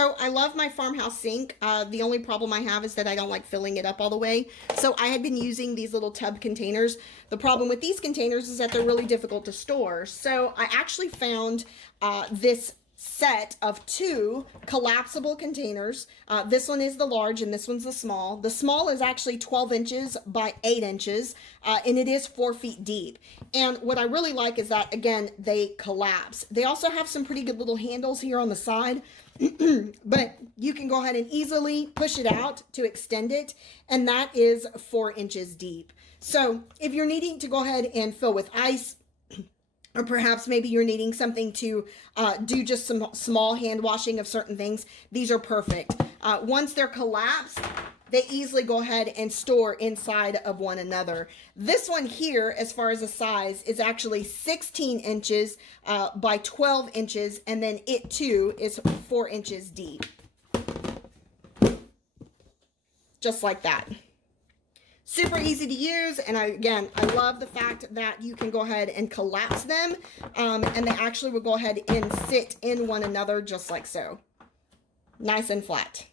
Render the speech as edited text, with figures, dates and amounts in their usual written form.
So I love my Farmhouse sink. The only problem I have is that I don't like filling it up all the way. So I had been using these little tub containers. The problem with these containers is that they're really difficult to store. So I actually found this set of 2 collapsible containers. This one is the large and this one's the small. The small is actually 12 inches by 8 inches and it is 4 feet deep. And what I really like is that, again, they collapse. They also have some pretty good little handles here on the side, but you can go ahead and easily push it out to extend it, and that is 4 inches deep. So if you're needing to go ahead and fill with ice, or perhaps maybe you're needing something to do just some small hand washing of certain things, these are perfect. Once they're collapsed, they easily go ahead and store inside of one another. This one here, as far as the size, is actually 16 inches by 12 inches, and then it too is 4 inches deep. Just like that. Super easy to use, and I love the fact that you can go ahead and collapse them, and they actually will go ahead and sit in one another just like so. Nice and flat.